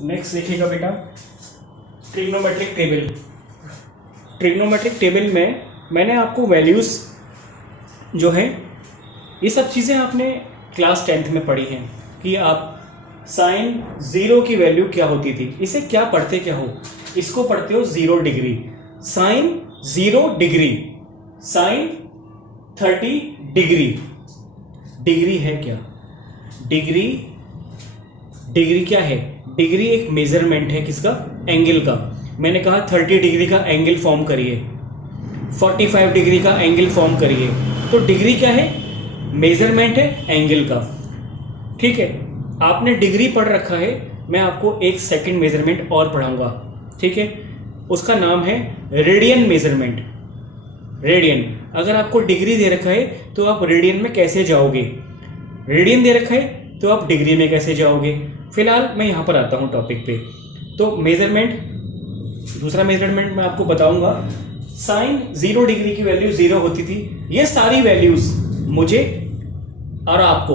Next देखिएगा बेटा, trigonometric table. Trigonometric table में मैंने आपको वैल्यूज़ जो है ये सब चीज़ें आपने क्लास 10th में पढ़ी हैं कि आप साइन 0 की वैल्यू क्या होती थी। इसे क्या पढ़ते क्या हो, इसको पढ़ते हो 0 degree, sine 0 degree, sine 30 degree. Degree है क्या, डिग्री क्या है? डिग्री एक मेजरमेंट है किसका? एंगल का। मैंने कहा 30 डिग्री का एंगल फॉर्म करिए, 45 डिग्री का एंगल फॉर्म करिए। तो डिग्री क्या है? मेजरमेंट है एंगल का। ठीक है, आपने डिग्री पढ़ रखा है, मैं आपको एक सेकंड मेजरमेंट और पढ़ाऊंगा। ठीक है, उसका नाम है रेडियन मेजरमेंट। रेडियन, अगर आपको डिग्री दे रखा है तो आप रेडियन में कैसे जाओगे, रेडियन दे रखा है तो आप डिग्री में कैसे जाओगे। फिलहाल मैं यहाँ पर आता हूँ टॉपिक पे। तो मेजरमेंट, दूसरा मेजरमेंट मैं आपको बताऊंगा। साइन 0 डिग्री की वैल्यू 0 होती थी। ये सारी वैल्यूज मुझे और आपको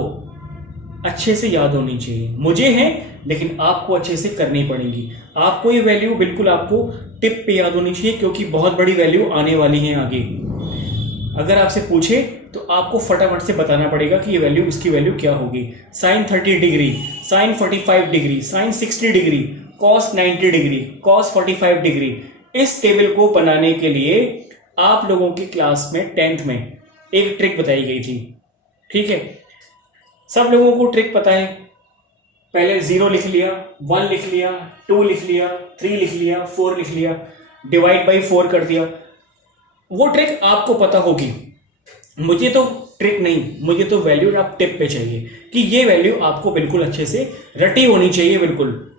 अच्छे से याद होनी चाहिए। मुझे है लेकिन आपको अच्छे से करनी पड़ेगी। आपको ये वैल्यू बिल्कुल आपको टिप पे याद होनी चाहिए, क्योंकि बहुत बड़ी वैल्यू आने वाली है आगे। अगर आपसे पूछे तो आपको फटाफट से बताना पड़ेगा कि ये वैल्यू, इसकी वैल्यू क्या होगी। Sine 30 degree, sine 45 degree, sine 60 degree, cos 90 degree, cos 45 degree. इस टेबल को बनाने के लिए आप लोगों की क्लास में 10th में एक ट्रिक बताई गई थी। ठीक है, सब लोगों को ट्रिक पता है। पहले 0 लिख लिया, 1 लिख लिया, 2 लिख लिया, 3 लिख लिया, 4 लिख लिया, डिवाइड बाई 4 कर दिया। वो ट्रिक आपको पता होगी, मुझे तो ट्रिक नहीं, मुझे तो वैल्यू आप टिप पे चाहिए कि ये वैल्यू आपको बिल्कुल अच्छे से रटी होनी चाहिए। बिल्कुल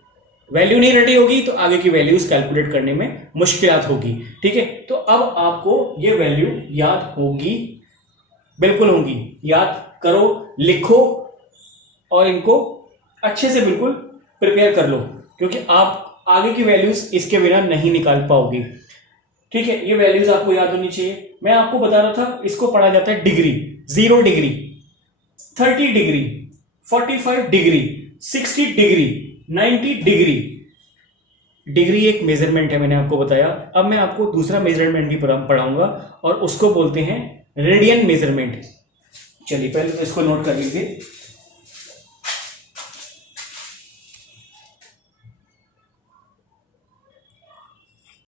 वैल्यू नहीं रटी होगी तो आगे की वैल्यूज कैलकुलेट करने में मुश्किलात होगी। ठीक है, तो अब आपको ये वैल्यू याद होगी, बिल्कुल होगी। याद करो, लिखो और इनको अच्छे से बिल्कुल प्रिपेयर कर लो, क्योंकि आप आगे की वैल्यूज इसके बिना नहीं निकाल पाओगी। ठीक है, ये वैल्यूज आपको याद होनी चाहिए। मैं आपको बता रहा था, इसको पढ़ा जाता है degree. 0 degree, 30 degree, 45 degree, 60 degree, 90 degree. Degree एक मेजरमेंट है, मैंने आपको बताया। अब मैं आपको दूसरा मेजरमेंट भी पढ़ाऊंगा और उसको बोलते हैं रेडियन मेजरमेंट। चलिए पहले तो इसको नोट कर लीजिए।